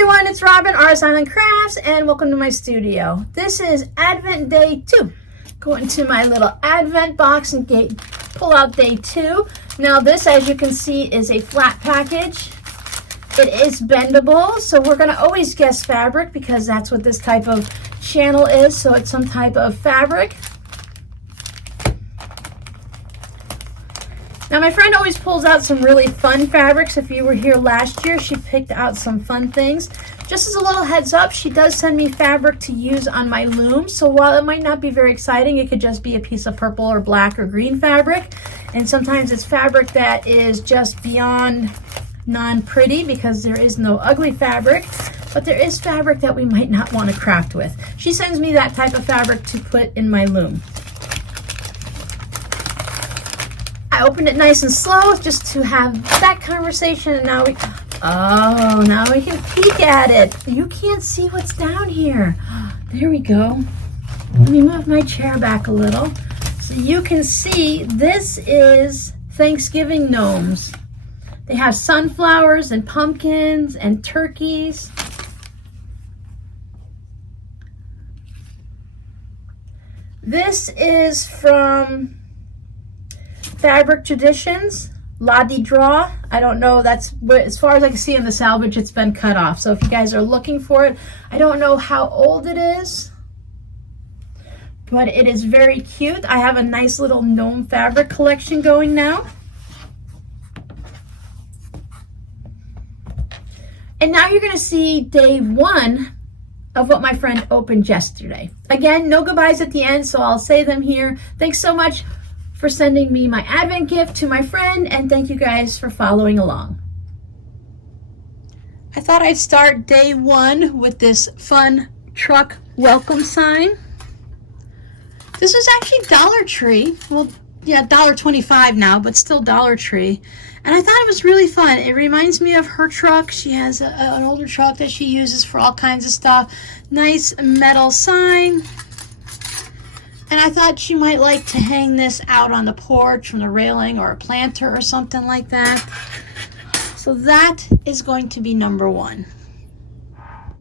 everyone, it's Robin, Artist Island Crafts, and welcome to my studio. This is Advent Day 2. Go into my little Advent box and pull out Day 2. Now this, as you can see, is a flat package. It is bendable, so we're going to always guess fabric because that's what this type of channel is, so it's some type of fabric. Now my friend always pulls out some really fun fabrics. If you were here last year, she picked out some fun things. Just as a little heads up, she does send me fabric to use on my loom. So while it might not be very exciting, it could just be a piece of purple or black or green fabric. And sometimes it's fabric that is just beyond non-pretty because there is no ugly fabric. But there is fabric that we might not want to craft with. She sends me that type of fabric to put in my loom. I opened it nice and slow just to have that conversation, and now we can peek at it. You can't see what's down here. There we go. Let me move my chair back a little so you can see. This is Thanksgiving gnomes. They have sunflowers and pumpkins and turkeys. This is from Fabric Traditions, La Di Draw. I don't know, that's where, as far as I can see in the salvage, it's been cut off. So if you guys are looking for it, I don't know how old it is, but it is very cute. I have a nice little gnome fabric collection going now. And now you're going to see day 1 of what my friend opened yesterday. Again, no goodbyes at the end, so I'll say them here. Thanks so much for sending me my Advent gift to my friend, and thank you guys for following along. I thought I'd start day 1 with this fun truck welcome sign. This is actually Dollar Tree. Well, yeah, $1.25 now, but still Dollar Tree. And I thought it was really fun. It reminds me of her truck. She has an older truck that she uses for all kinds of stuff. Nice metal sign. And I thought she might like to hang this out on the porch from the railing or a planter or something like that. So that is going to be number 1.